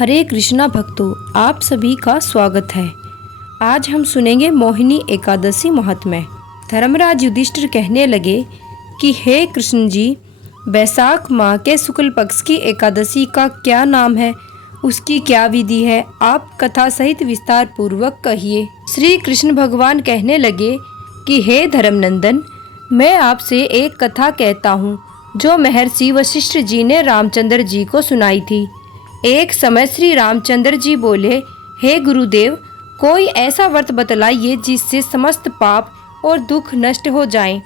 हरे कृष्णा भक्तों, आप सभी का स्वागत है। आज हम सुनेंगे मोहिनी एकादशी महात्म्य। धर्मराज युधिष्ठिर कहने लगे कि हे कृष्ण जी, वैशाख माह के शुक्ल पक्ष की एकादशी का क्या नाम है, उसकी क्या विधि है, आप कथा सहित विस्तार पूर्वक कहिए। श्री कृष्ण भगवान कहने लगे कि हे धर्मनंदन, मैं आपसे एक कथा कहता हूँ जो महर्षि वशिष्ठ जी ने रामचंद्र जी को सुनाई थी। एक समय श्री रामचंद्र जी बोले, हे गुरुदेव, कोई ऐसा व्रत बतलाइए जिससे समस्त पाप और दुख नष्ट हो जाएं।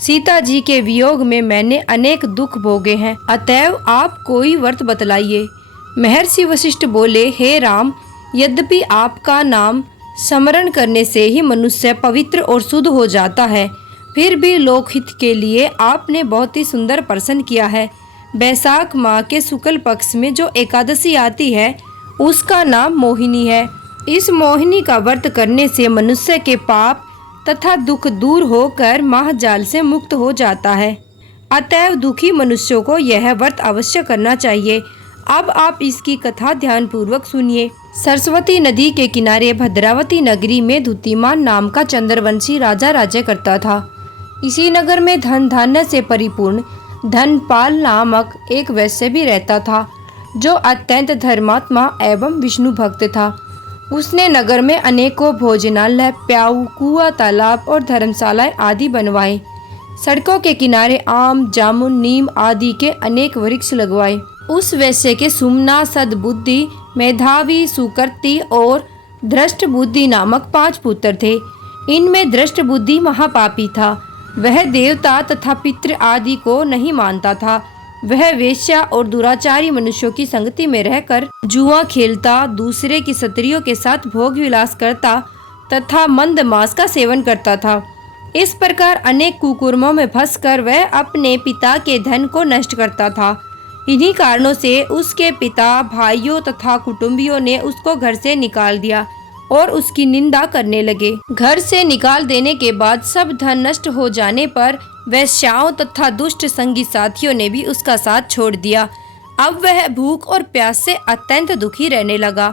सीता जी के वियोग में मैंने अनेक दुख भोगे हैं, अतएव आप कोई व्रत बतलाइए। महर्षि वशिष्ठ बोले, हे राम, यद्यपि आपका नाम स्मरण करने से ही मनुष्य पवित्र और शुद्ध हो जाता है, फिर भी लोकहित के लिए आपने बहुत ही सुंदर प्रश्न किया है। वैशाख माह के शुक्ल पक्ष में जो एकादशी आती है उसका नाम मोहिनी है। इस मोहिनी का व्रत करने से मनुष्य के पाप तथा दुख दूर होकर महाजाल से मुक्त हो जाता है। अतएव दुखी मनुष्यों को यह व्रत अवश्य करना चाहिए। अब आप इसकी कथा ध्यान पूर्वक सुनिए। सरस्वती नदी के किनारे भद्रावती नगरी में धुतिमान नाम का चंद्रवंशी राजा राज्य करता था। इसी नगर में धन धान्य से परिपूर्ण धनपाल नामक एक वैश्य भी रहता था, जो अत्यंत धर्मात्मा एवं विष्णु भक्त था। उसने नगर में अनेकों भोजनालय, प्याऊ, कुआं, तालाब और धर्मशालाएं आदि बनवाए। सड़कों के किनारे आम, जामुन, नीम आदि के अनेक वृक्ष लगवाए। उस वैश्य के सुमना, सद्बुद्धि, मेधावी, सुकृति और धृष्ट बुद्धि नामक 5 पुत्र थे। इनमें धृष्ट बुद्धि महापापी था। वह देवता तथा पितृ आदि को नहीं मानता था। वह वेश्या और दुराचारी मनुष्यों की संगति में रहकर जुआ खेलता, दूसरे की स्त्रियों के साथ भोग विलास करता तथा मंद मांस का सेवन करता था। इस प्रकार अनेक कुकर्मों में फंसकर वह अपने पिता के धन को नष्ट करता था। इन्हीं कारणों से उसके पिता, भाइयों तथा कुटुंबियों ने उसको घर से निकाल दिया और उसकी निंदा करने लगे। घर से निकाल देने के बाद सब धन नष्ट हो जाने पर वेश्याओं तथा दुष्ट संगी साथियों ने भी उसका साथ छोड़ दिया। अब वह भूख और प्यास से अत्यंत दुखी रहने लगा।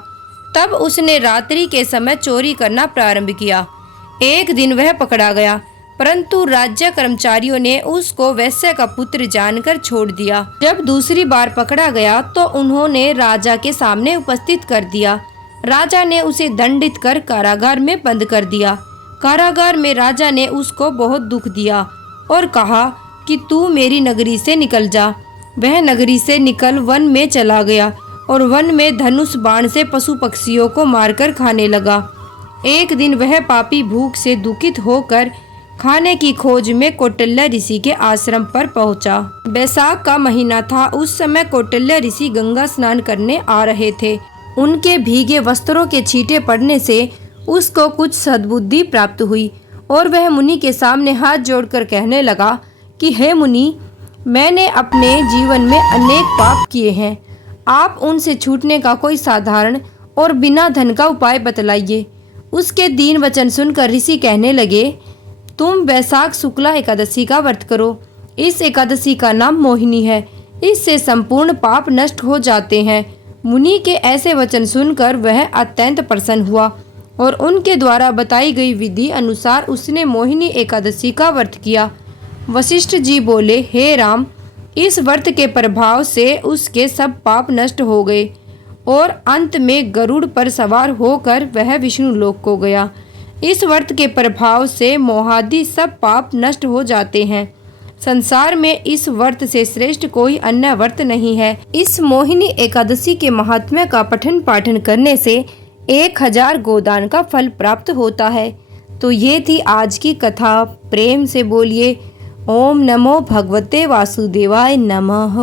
तब उसने रात्रि के समय चोरी करना प्रारंभ किया। एक दिन वह पकड़ा गया, परंतु राज्य कर्मचारियों ने उसको वैश्य का पुत्र जानकर छोड़ दिया। जब दूसरी बार पकड़ा गया तो उन्होंने राजा के सामने उपस्थित कर दिया। राजा ने उसे दंडित कर कारागार में बंद कर दिया। कारागार में राजा ने उसको बहुत दुख दिया और कहा कि तू मेरी नगरी से निकल जा। वह नगरी से निकल वन में चला गया और वन में धनुष बाण से पशु पक्षियों को मारकर खाने लगा। एक दिन वह पापी भूख से दुखित होकर खाने की खोज में कौटिल्य ऋषि के आश्रम पर पहुंचा। वैशाख का महीना था। उस समय कौटिल्य ऋषि गंगा स्नान करने आ रहे थे। उनके भीगे वस्त्रों के छींटे पड़ने से उसको कुछ सद्बुद्धि प्राप्त हुई और वह मुनि के सामने हाथ जोड़कर कहने लगा कि हे मुनि, मैंने अपने जीवन में अनेक पाप किए हैं। आप उनसे छूटने का कोई साधारण और बिना धन का उपाय बतलाइए। उसके दीन वचन सुनकर ऋषि कहने लगे, तुम वैशाख शुक्ला एकादशी का व्रत करो। इस एकादशी का नाम मोहिनी है। इससे संपूर्ण पाप नष्ट हो जाते हैं। मुनि के ऐसे वचन सुनकर वह अत्यंत प्रसन्न हुआ और उनके द्वारा बताई गई विधि अनुसार उसने मोहिनी एकादशी का व्रत किया। वशिष्ठ जी बोले, हे राम, इस व्रत के प्रभाव से उसके सब पाप नष्ट हो गए और अंत में गरुड़ पर सवार होकर वह विष्णु लोक को गया। इस व्रत के प्रभाव से मोहादि सब पाप नष्ट हो जाते हैं। संसार में इस व्रत से श्रेष्ठ कोई अन्य व्रत नहीं है। इस मोहिनी एकादशी के महात्म्य का पठन पाठन करने से 1000 गोदान का फल प्राप्त होता है। तो ये थी आज की कथा। प्रेम से बोलिए ओम नमो भगवते वासुदेवाय नमः।